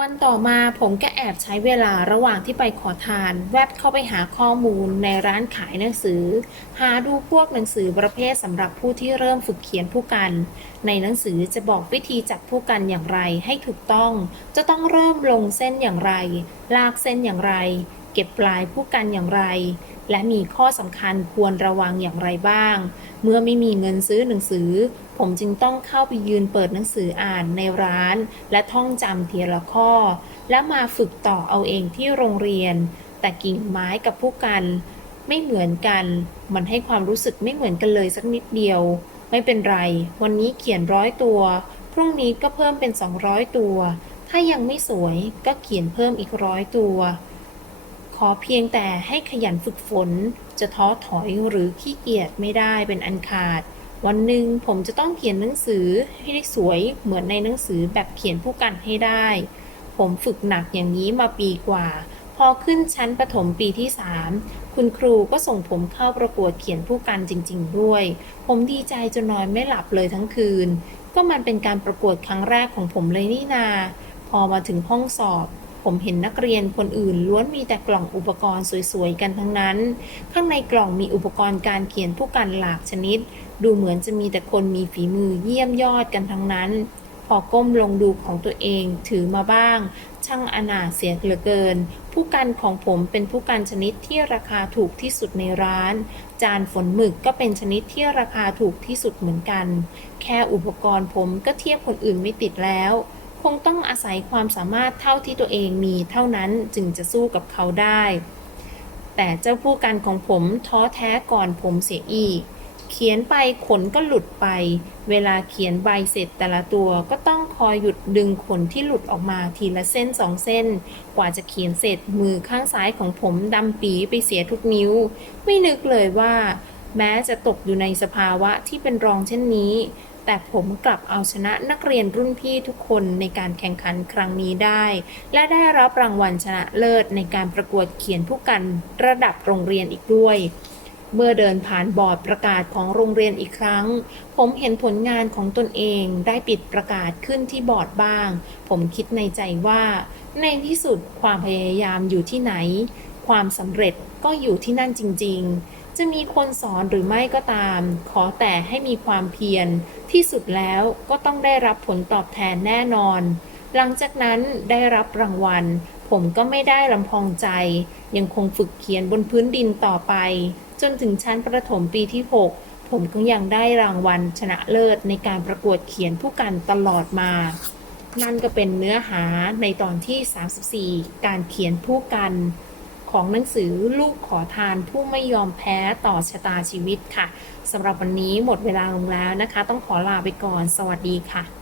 วันต่อมาผมก็แอบใช้เวลาระหว่างที่ไปขอทาน แวบเข้าไปหาข้อมูลในร้านขายหนังสือ หาดูพวกหนังสือประเภทสำหรับผู้ที่เริ่มฝึกเขียนผู้กัน ในหนังสือจะบอกวิธีจับผู้กันอย่างไรให้ถูกต้อง จะต้องเริ่มลงเส้นอย่างไร ลากเส้นอย่างไร เก็บปลายผู้กันอย่างไร และมีข้อสำคัญควรระวังอย่างไรบ้าง เมื่อไม่มีเงินซื้อหนังสือ ผมจึงต้องเข้าไปยืนเปิดหนังสืออ่านในร้าน และท่องจำทีละข้อ และมาฝึกต่อเอาเองที่โรงเรียน แต่กิ่งไม้กับผู้กันไม่เหมือนกัน มันให้ความรู้สึกไม่เหมือนกันเลยสักนิดเดียว ไม่เป็นไร วันนี้เขียนร้อยตัว พรุ่งนี้ก็เพิ่มเป็น 200 ตัว ถ้ายังไม่สวยก็เขียนเพิ่มอีกร้อยตัว ขอเพียงแต่ให้ขยันฝึกฝน จะท้อถอยหรือขี้เกียจไม่ได้เป็นอันขาด วันหนึ่งผมจะต้องเขียนหนังสือให้ได้สวยเหมือนในหนังสือแบบเขียนผู้กันให้ได้ ผมฝึกหนักอย่างนี้มาปีกว่า พอขึ้นชั้นประถมปีที่ 3 คุณครูก็ส่งผมเข้าประกวดเขียนผู้กันจริง ๆ ด้วย ผมดีใจจนนอนไม่หลับเลยทั้งคืน ก็มันเป็นการประกวดครั้งแรกของผมเลยนี่นา พอมาถึงห้องสอบ ผมเห็นนักเรียนคนอื่นล้วนมีแต่กล่องอุปกรณ์สวยๆ กันทั้งนั้น ข้างในกล่องมีอุปกรณ์การเขียนผู้กันหลากชนิด ดูเหมือนจะมีแต่คนมีฝีมือเยี่ยมยอดกันทั้งนั้น พอก้มลงดูของตัวเองถือมาบ้าง ช่างอนาเสียเหลือเกิน ผู้กันของผมเป็นผู้กันชนิดที่ราคาถูกที่สุดในร้าน จานฝนหมึกก็เป็นชนิดที่ราคาถูกที่สุดเหมือนกัน แค่อุปกรณ์ผมก็เทียบคนอื่นไม่ติดแล้ว คงต้องอาศัยความสามารถเท่าที่ตัวเองมีเท่านั้นจึงจะสู้กับเขาได้ แต่เจ้าผู้กันของผมท้อแท้ก่อนผมเสียอีก เขียนไปขนก็หลุดไป เวลาเขียนใบเสร็จแต่ละตัวก็ต้องคอยหยุดดึงขนที่หลุดออกมาทีละเส้นสองเส้น กว่าจะเขียนเสร็จมือข้างซ้ายของผมดำปีไปเสียทุกนิ้ว ไม่นึกเลยว่า แม้จะตกอยู่ในสภาวะที่เป็นรองเช่นนี้ แต่ผมกลับเอาชนะนักเรียนรุ่นพี่ทุกคนในการแข่งขันครั้งนี้ได้ และได้รับรางวัลชนะเลิศในการประกวดเขียนผู้กันระดับโรงเรียนอีกด้วย เมื่อเดินผ่านบอร์ดประกาศของโรงเรียนอีกครั้ง ผมเห็นผลงานของตนเองได้ปิดประกาศขึ้นที่บอร์ดบ้าง ผมคิดในใจว่า ในที่สุดความพยายามอยู่ที่ไหน ความสำเร็จก็อยู่ที่นั่นจริง ๆ จะมีคนสอนหรือไม่ก็ตาม ขอแต่ให้มีความเพียร ที่สุดแล้วก็ต้องได้รับผลตอบแทนแน่นอน หลังจากนั้นได้รับรางวัล ผมก็ไม่ได้ลำพองใจ ยังคงฝึกเขียนบนพื้นดินต่อไป จนถึงชั้นประถมปีที่ 6 ผมก็ยังได้รางวัลชนะเลิศในการประกวดเขียนผู้กันตลอดมานั่นก็เป็นเนื้อหาในตอนที่ 34 การเขียนผู้กัน ของหนังสือลูกขอทานผู้ไม่ยอมแพ้ต่อชะตาชีวิตค่ะสำหรับวันนี้หมดเวลาลงแล้วนะคะ ต้องขอลาไปก่อน สวัสดีค่ะ